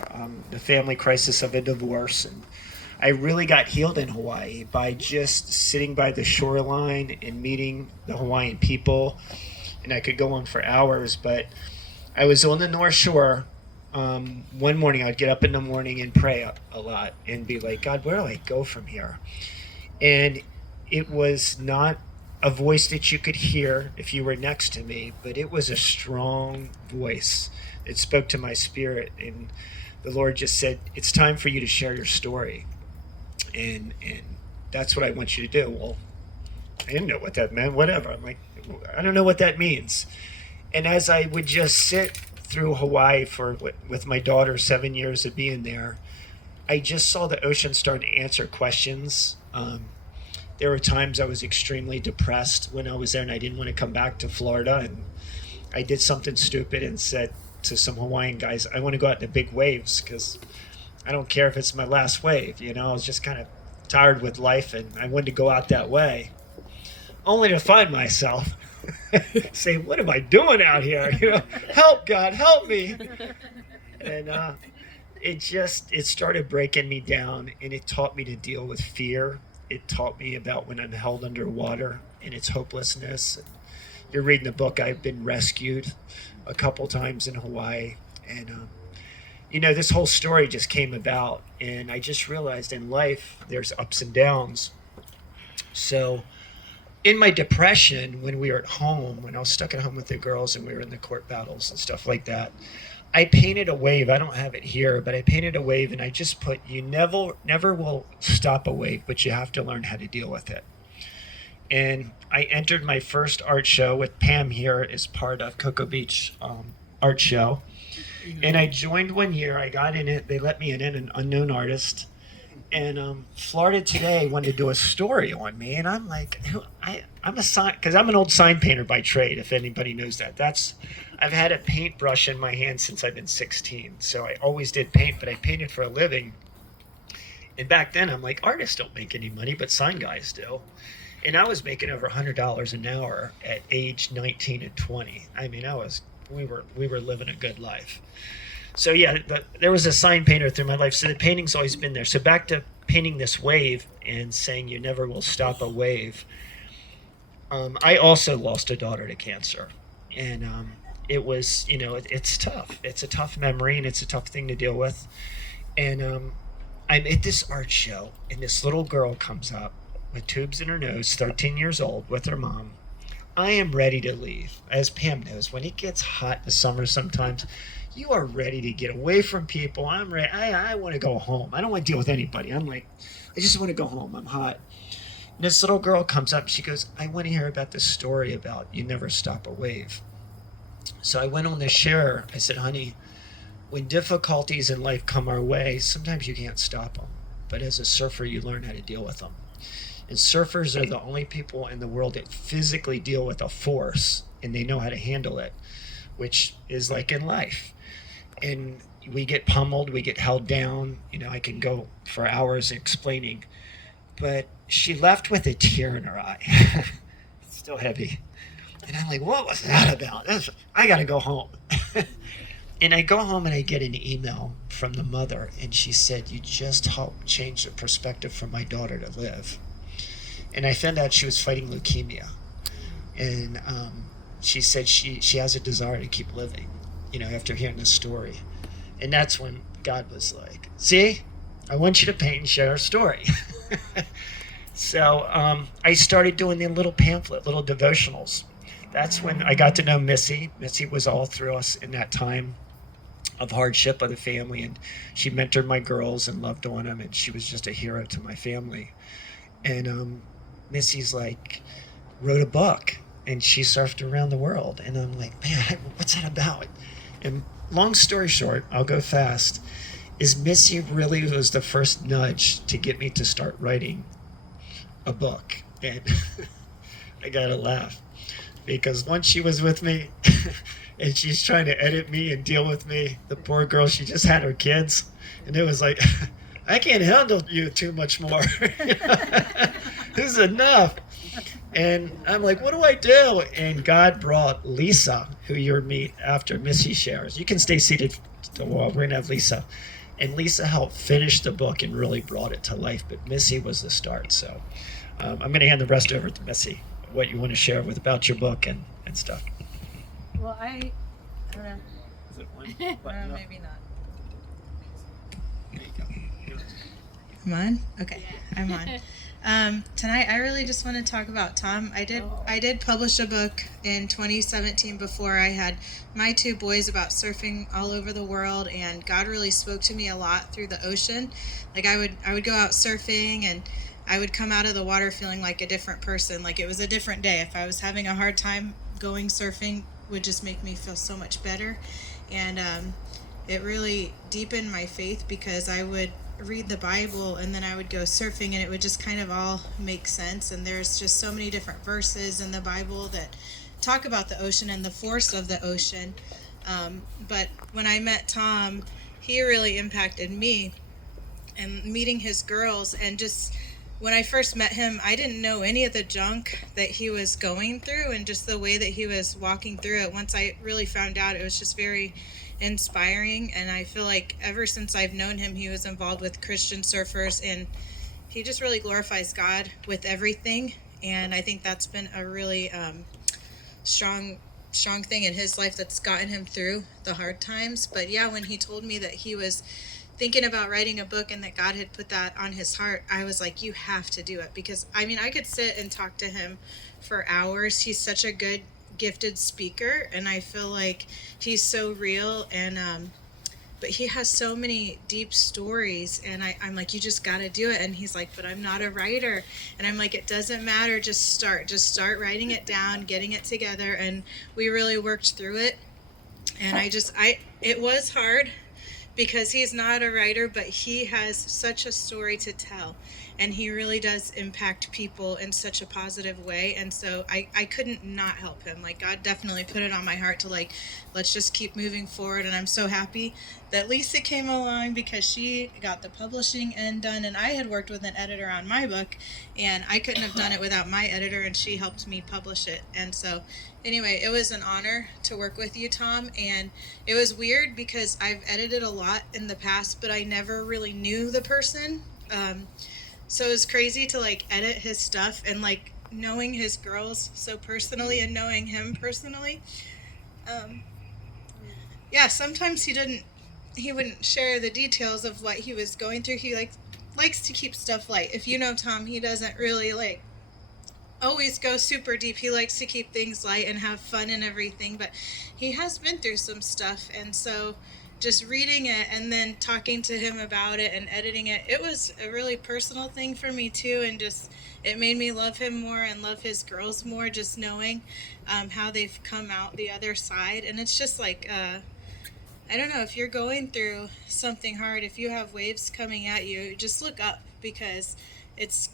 the family crisis of a divorce. And I really got healed in Hawaii by just sitting by the shoreline and meeting the Hawaiian people. And I could go on for hours, but I was on the North Shore. One morning, I'd get up in the morning and pray a lot and be like, God, where do I go from here? And it was not a voice that you could hear if you were next to me, but it was a strong voice. It spoke to my spirit, and the Lord just said, it's time for you to share your story. And that's what I want you to do. Well, I didn't know what that meant. Whatever. I'm like, I don't know what that means. And as I would just sit through Hawaii for with my daughter, 7 years of being there, I just saw the ocean start to answer questions. There were times I was extremely depressed when I was there, and I didn't want to come back to Florida. And I did something stupid and said to some Hawaiian guys, I want to go out in the big waves because I don't care if it's my last wave. I was just kind of tired with life, and I wanted to go out that way, only to find myself saying, what am I doing out here? Help, God, help me. And it started breaking me down, and it taught me to deal with fear. It taught me about when I'm held underwater and its hopelessness. And you're reading the book. I've been rescued a couple times in Hawaii, and this whole story just came about, and I just realized in life there's ups and downs. So in my depression, when we were at home, when I was stuck at home with the girls and we were in the court battles and stuff like that, I painted a wave. I don't have it here, but I painted a wave, and I just put, you never will stop a wave, but you have to learn how to deal with it. And I entered my first art show with Pam here as part of Cocoa Beach art show. And I joined one year. I got in it. They let me in, an unknown artist. And Florida Today wanted to do a story on me, and I'm like, I'm a sign, because I'm an old sign painter by trade. If anybody knows that, I've had a paintbrush in my hand since I've been 16. So I always did paint, but I painted for a living. And back then, I'm like, artists don't make any money, but sign guys do. And I was making over $100 an hour at age 19 and 20. I mean, we were living a good life. So yeah, there was a sign painter through my life. So the painting's always been there. So back to painting this wave and saying you never will stop a wave. I also lost a daughter to cancer, and it was, it's tough. It's a tough memory, and it's a tough thing to deal with. And I'm at this art show, and this little girl comes up with tubes in her nose, 13 years old, with her mom. I am ready to leave. As Pam knows, when it gets hot in the summer sometimes, you are ready to get away from people. I'm ready. I want to go home. I don't want to deal with anybody. I'm like, I just want to go home. I'm hot. And this little girl comes up. She goes, I want to hear about this story about you never stop a wave. So I went on to share. I said, honey, when difficulties in life come our way, sometimes you can't stop them. But as a surfer, you learn how to deal with them. And surfers are the only people in the world that physically deal with a force, and they know how to handle it, which is like in life. And we get pummeled, we get held down. I can go for hours explaining. But she left with a tear in her eye. It's still heavy. And I'm like, what was that about? I got to go home. And I go home and I get an email from the mother, and she said, you just helped change the perspective for my daughter to live. And I found out she was fighting leukemia. And she said she has a desire to keep living, after hearing the story. And that's when God was like, see, I want you to paint and share a story. So I started doing the little pamphlet, little devotionals. That's when I got to know Missy. Missy was all through us in that time of hardship of the family. And she mentored my girls and loved on them. And she was just a hero to my family. And Missy's like, wrote a book, and she surfed around the world. And I'm like, man, what's that about? And long story short, I'll go fast, is Missy really was the first nudge to get me to start writing a book. And I gotta laugh, because once she was with me and she's trying to edit me and deal with me, the poor girl, she just had her kids, and it was like, I can't handle you too much more. This is enough. And I'm like, what do I do? And God brought Lisa, who you'll meet after Missy shares. You can stay seated Well, we're gonna have Lisa, and Lisa helped finish the book and really brought it to life. But Missy was the start. So I'm gonna hand the rest over to Missy. What you want to share with about your book and stuff. Well, I don't know. Is it one? Maybe not. There you go. I'm on? Okay, I'm on. Tonight, I really just want to talk about Tom. I did publish a book in 2017 before I had my two boys about surfing all over the world, and God really spoke to me a lot through the ocean. Like I would go out surfing, and I would come out of the water feeling like a different person. Like it was a different day. If I was having a hard time going surfing, would just make me feel so much better, and it really deepened my faith because I would read the Bible and then I would go surfing and it would just kind of all make sense. And there's just so many different verses in the Bible that talk about the ocean and the force of the ocean. But when I met Tom, he really impacted me, and meeting his girls, and just when I first met him, I didn't know any of the junk that he was going through and just the way that he was walking through it. Once I really found out, it was just very inspiring, and I feel like ever since I've known him, he was involved with Christian surfers, and he just really glorifies God with everything. And I think that's been a really strong thing in his life that's gotten him through the hard times. But yeah, when he told me that he was thinking about writing a book and that God had put that on his heart, I was like, you have to do it. Because I mean, I could sit and talk to him for hours. He's such a good gifted speaker, and I feel like he's so real, and but he has so many deep stories, and I'm like, you just got to do it. And he's like, but I'm not a writer. And I'm like, it doesn't matter, just start writing it down, getting it together. And we really worked through it, and it was hard because he's not a writer, but he has such a story to tell, and he really does impact people in such a positive way. And so I couldn't not help him. Like, God definitely put it on my heart to, like, let's just keep moving forward. And I'm so happy that Lisa came along because she got the publishing end done, and I had worked with an editor on my book, and I couldn't have done it without my editor, and she helped me publish it. And so anyway, it was an honor to work with you, Tom, and it was weird because I've edited a lot in the past, but I never really knew the person. So it was crazy to, like, edit his stuff and, like, knowing his girls so personally and knowing him personally. Yeah, sometimes he wouldn't share the details of what he was going through. He likes to keep stuff light. If you know Tom, he doesn't really, like, always go super deep. He likes to keep things light and have fun and everything, but he has been through some stuff. And so just reading it and then talking to him about it and editing it, it was a really personal thing for me too, and just it made me love him more and love his girls more, just knowing how they've come out the other side. And it's just like I don't know, if you're going through something hard, if you have waves coming at you, just look up, because it's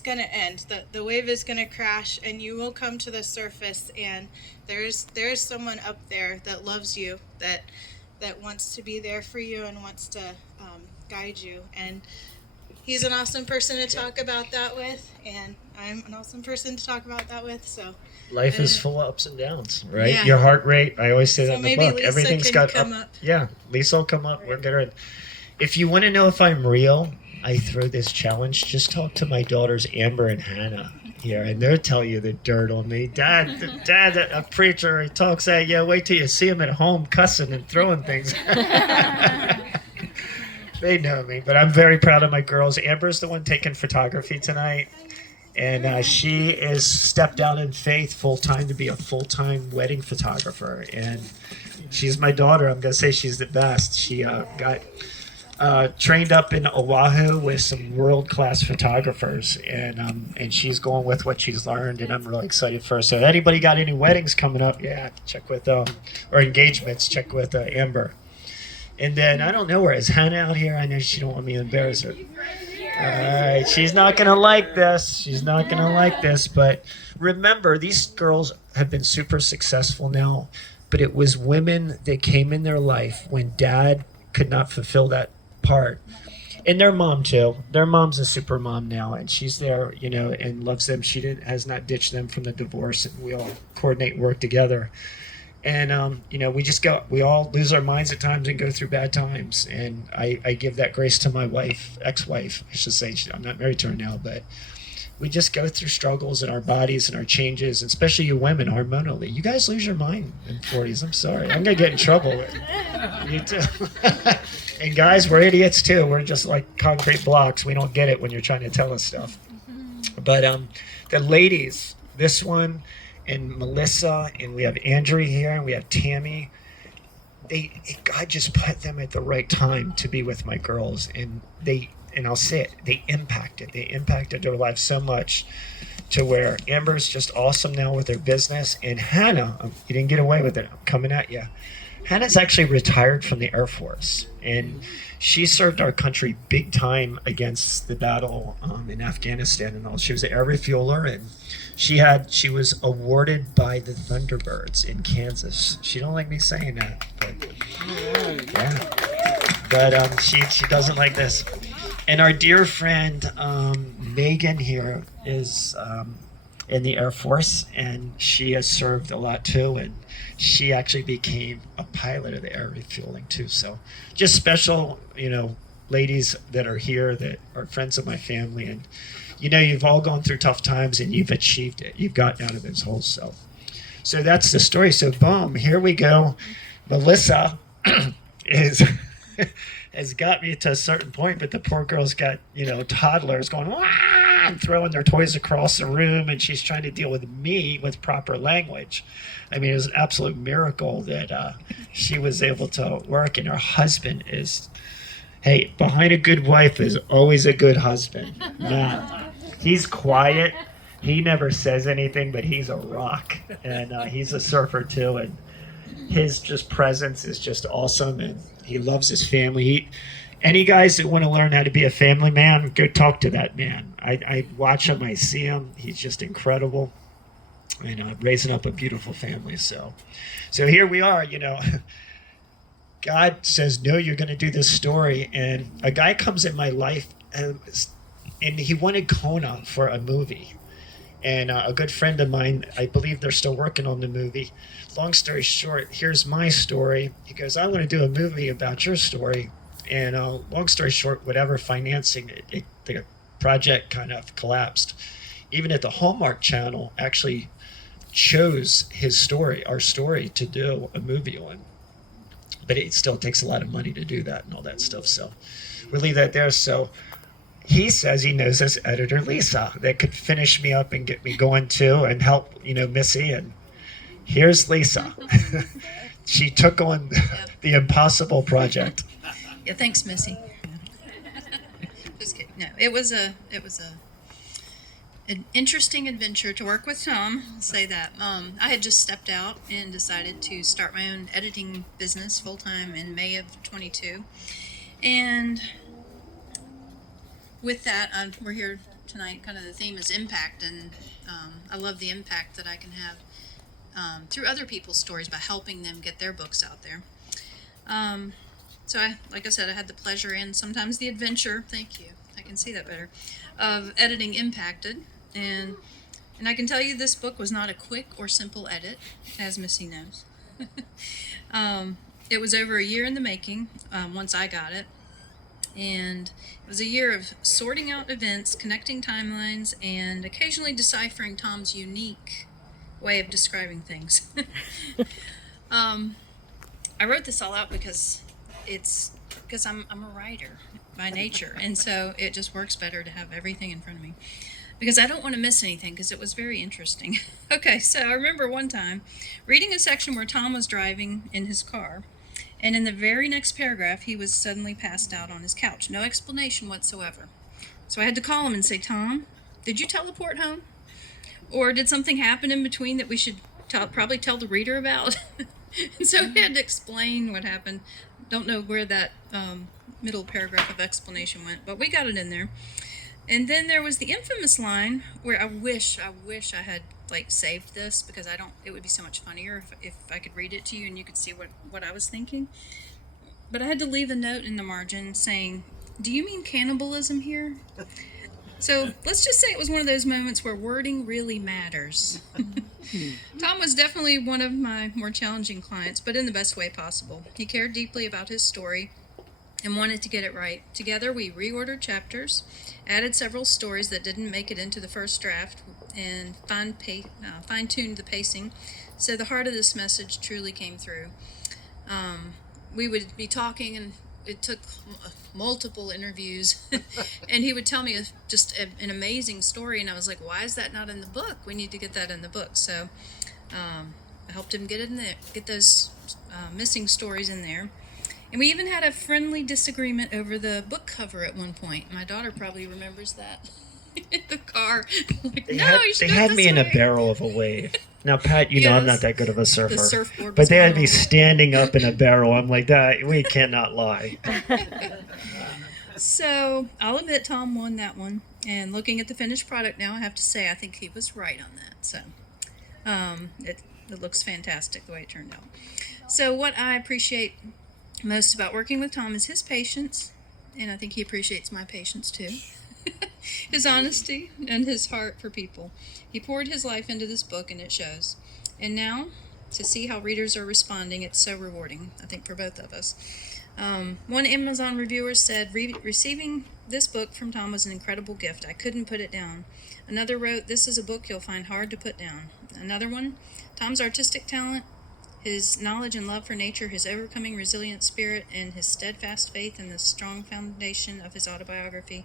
going to end. The wave is going to crash, and you will come to the surface, and there's someone up there that loves you, that wants to be there for you and wants to guide you. And he's an awesome person to talk about that with, and I'm an awesome person to talk about that with. So Life is full of ups and downs, right? Yeah. Your heart rate, I always say So that in the maybe book. Lisa Everything's can got come up. Yeah, Lisa will come up. We'll get her. If you want to know if I'm real, I throw this challenge. Just talk to my daughters, Amber and Hannah, here, and they'll tell you the dirt on me. Dad, a preacher, he talks at you. Wait till you see him at home cussing and throwing things. They know me, but I'm very proud of my girls. Amber's the one taking photography tonight, and she is stepped out in faith full-time to be a full-time wedding photographer, and she's my daughter. I'm going to say she's the best. She got trained up in Oahu with some world-class photographers, and she's going with what she's learned, and I'm really excited for her. So anybody got any weddings coming up, yeah, check with or engagements, check with Amber. And then I don't know, where is Hannah out here? I know she don't want me to embarrass her. All right, she's not gonna like this. She's not gonna like this. But remember, these girls have been super successful now, but it was women that came in their life when dad could not fulfill that part. And their mom too. Their mom's a super mom now, and she's there, and loves them. She has not ditched them from the divorce, and we all coordinate and work together. And we all lose our minds at times and go through bad times. And I give that grace to my wife, ex-wife, I should say. I'm not married to her now, but we just go through struggles in our bodies and our changes, and especially you women hormonally. You guys lose your mind in 40s. I'm sorry. I'm going to get in trouble with you too. And guys, we're idiots too. We're just like concrete blocks. We don't get it when you're trying to tell us stuff. But the ladies, this one and Melissa, and we have Andrea here, and we have Tammy. God just put them at the right time to be with my girls, and I'll say it, they impacted their lives so much to where Amber's just awesome now with her business, and Hannah, you didn't get away with it, I'm coming at you. Hannah's actually retired from the Air Force, and she served our country big time against the battle in Afghanistan and all. She was an air refueler, and she was awarded by the Thunderbirds in Kansas. She don't like me saying that, but yeah. But she doesn't like this. And our dear friend Megan here is in the Air Force, and she has served a lot too, and she actually became a pilot of the air refueling too. So just special, ladies that are here that are friends of my family, and you've all gone through tough times and you've achieved it. You've gotten out of those holes. So that's the story. So boom, here we go. Melissa has got me to a certain point, but the poor girl's got, toddlers going, wah, and throwing their toys across the room, and she's trying to deal with me with proper language. I mean, it was an absolute miracle that she was able to work, and her husband is, hey, behind a good wife is always a good husband. Man, he's quiet. He never says anything, but he's a rock, and he's a surfer too, and his just presence is just awesome, and he loves his family. Any guys that want to learn how to be a family man, go talk to that man. I watch him, I see him. He's just incredible, and raising up a beautiful family. So here we are. God says, no, you're going to do this story, and a guy comes in my life, and he wanted Kona for a movie. And a good friend of mine, I believe they're still working on the movie. Long story short, here's my story. He goes, I want to do a movie about your story. And long story short, whatever financing, the project kind of collapsed. Even at the Hallmark Channel actually chose our story, to do a movie on. But it still takes a lot of money to do that and all that stuff. So we'll leave that there. So he says he knows this editor, Lisa, that could finish me up and get me going too and help, Missy. And here's Lisa. She took on the impossible project. Yeah, thanks, Missy. Just kidding. No, it was an interesting adventure to work with Tom. I'll say that. I had just stepped out and decided to start my own editing business full time in May of 22, and with that, we're here tonight. Kind of the theme is impact, and I love the impact that I can have through other people's stories by helping them get their books out there. So like I said, I had the pleasure and sometimes the adventure, thank you, I can see that better, of editing Impacted. And I can tell you this book was not a quick or simple edit, as Missy knows. It was over a year in the making once I got it. And it was a year of sorting out events, connecting timelines, and occasionally deciphering Tom's unique way of describing things. I wrote this all out because I'm a writer by nature, and so it just works better to have everything in front of me because I don't want to miss anything because it was very interesting. Okay, so I remember one time reading a section where Tom was driving in his car, and in the very next paragraph he was suddenly passed out on his couch. No explanation whatsoever. So I had to call him and say, Tom, did you teleport home? Or did something happen in between that we should probably tell the reader about? And so he had to explain what happened. Don't know where that middle paragraph of explanation went, but we got it in there. And then there was the infamous line where I wish I had saved this because it would be so much funnier if I could read it to you and you could see what I was thinking. But I had to leave a note in the margin saying, do you mean cannibalism here? So let's just say it was one of those moments where wording really matters. Tom was definitely one of my more challenging clients, but in the best way possible. He cared deeply about his story and wanted to get it right. Together, we reordered chapters, added several stories that didn't make it into the first draft, and fine-tuned the pacing, so the heart of this message truly came through. We would be talking, and it took multiple interviews, and he would tell me an amazing story, and I was like, why is that not in the book? We need to get that in the book. So I helped him get those missing stories in there. And we even had a friendly disagreement over the book cover at one point. My daughter probably remembers that. In the car. Like, They had me in a barrel of a wave. Now, Pat, you know I'm not that good of a surfer. The surfboard but they had me going standing up in a barrel. I'm like, that we cannot lie. So I'll admit Tom won that one. And looking at the finished product now, I have to say I think he was right on that. So it looks fantastic the way it turned out. So what I appreciate most about working with Tom is his patience, and I think he appreciates my patience too. His honesty and his heart for people. He poured his life into this book, and it shows. And now, to see how readers are responding, it's so rewarding, I think, for both of us. One Amazon reviewer said, receiving this book from Tom was an incredible gift. I couldn't put it down. Another wrote, this is a book you'll find hard to put down. Another one, Tom's artistic talent, his knowledge and love for nature, his overcoming resilient spirit, and his steadfast faith in the strong foundation of his autobiography.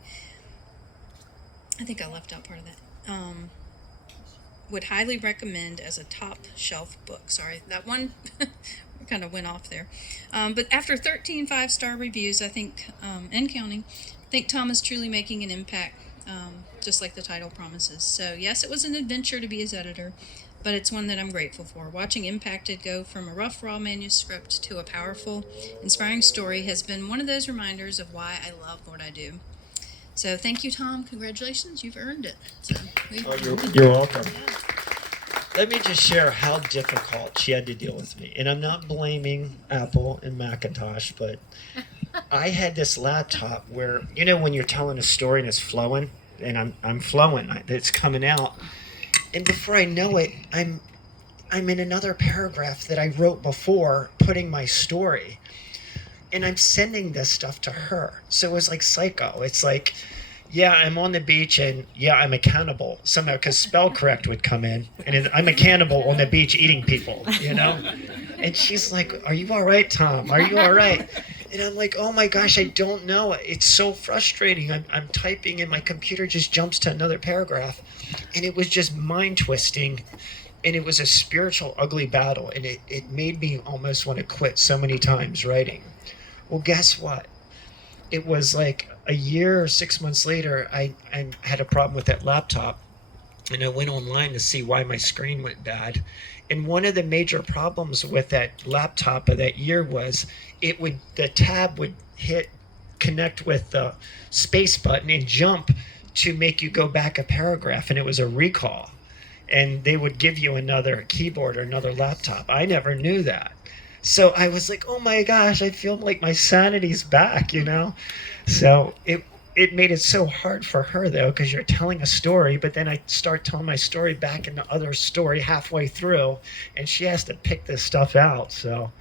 I think I left out part of that. Would highly recommend as a top shelf book. Sorry, that one kind of went off there. But after 13 5-star reviews, I think, and counting, I think Tom is truly making an impact, just like the title promises. So yes, it was an adventure to be his editor, but it's one that I'm grateful for. Watching Impacted go from a rough, raw manuscript to a powerful, inspiring story has been one of those reminders of why I love what I do. So thank you, Tom. Congratulations. You've earned it. So You're welcome. Let me just share how difficult she had to deal with me. And I'm not blaming Apple and Macintosh, but I had this laptop where, you know, when you're telling a story and it's flowing, and I'm flowing, it's coming out. And before I know it, I'm in another paragraph that I wrote before putting my story. And I'm sending this stuff to her. So it was like psycho. It's like, yeah, I'm on the beach, and yeah, I'm a cannibal somehow, because spell correct would come in, and I'm a cannibal on the beach eating people, you know? And she's like, are you all right, Tom? Are you all right? And I'm like, oh my gosh, I don't know. It's so frustrating. I'm typing, and my computer just jumps to another paragraph. And it was just mind twisting. And it was a spiritual, ugly battle. And it made me almost want to quit so many times writing. Well, guess what? It was like a year or 6 months later, I had a problem with that laptop, and I went online to see why my screen went bad. And one of the major problems with that laptop of that year was the tab would connect with the space button and jump to make you go back a paragraph, and it was a recall. And they would give you another keyboard or another laptop. I never knew that. So I was like, oh my gosh, I feel like my sanity's back, you know? So it made it so hard for her, though, because you're telling a story, but then I start telling my story back in the other story halfway through, and she has to pick this stuff out, so.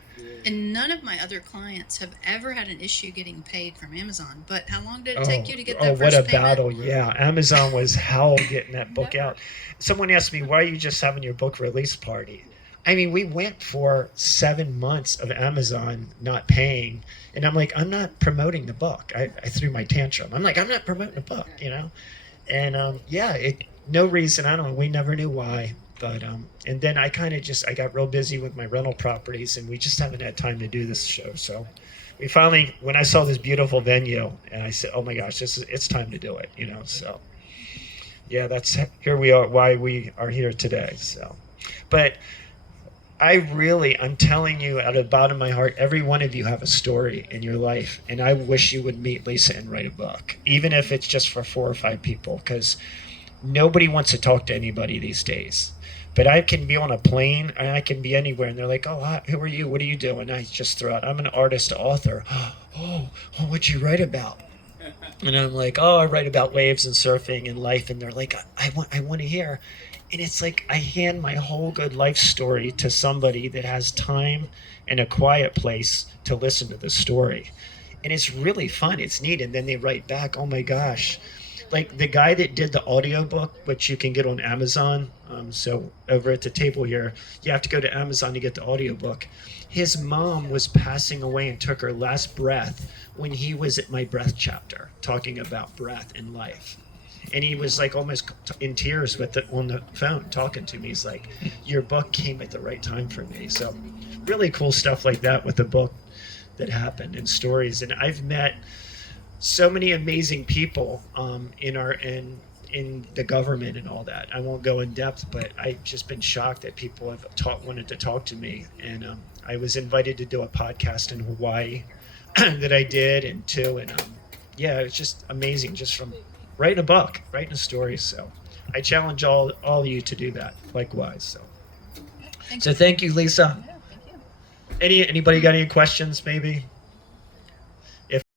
And none of my other clients have ever had an issue getting paid from Amazon. But how long did it take you to get that first payment? payment? Oh, what a battle, yeah. Amazon was hell getting that book out. Someone asked me, why are you just having your book release party? I mean, we went for 7 months of Amazon not paying, and I'm like, I'm not promoting the book. I threw my tantrum. I'm like, I'm not promoting the book, you know? And no reason, I don't know, we never knew why. But and then I got real busy with my rental properties, and we just haven't had time to do this show. So we finally, when I saw this beautiful venue, and I said, oh my gosh, it's time to do it, you know? So yeah, here we are, why we are here today. So, but I'm telling you out of the bottom of my heart, every one of you have a story in your life, and I wish you would meet Lisa and write a book, even if it's just for 4 or 5 people, because nobody wants to talk to anybody these days. But I can be on a plane, and I can be anywhere, and they're like, oh, hi, who are you? What are you doing? I just throw out, I'm an artist, author. Oh, what'd you write about? And I'm like, oh, I write about waves and surfing and life. And they're like, I want to hear. And it's like I hand my whole good life story to somebody that has time and a quiet place to listen to the story. And it's really fun. It's neat. And then they write back, oh my gosh. Like the guy that did the audiobook, which you can get on Amazon. So over at the table here, you have to go to Amazon to get the audiobook. His mom was passing away and took her last breath when he was at my breath chapter talking about breath and life. And he was like almost in tears with it on the phone talking to me. He's like, your book came at the right time for me. So really cool stuff like that with the book that happened and stories. And I've met so many amazing people in the government and all that. I won't go in depth, but I've just been shocked that people have wanted to talk to me. And I was invited to do a podcast in Hawaii that I did, and yeah, it's just amazing. Just from writing a book, writing a story. So I challenge all of you to do that likewise. So thank you, Lisa. Yeah, thank you. Anybody got any questions? Maybe.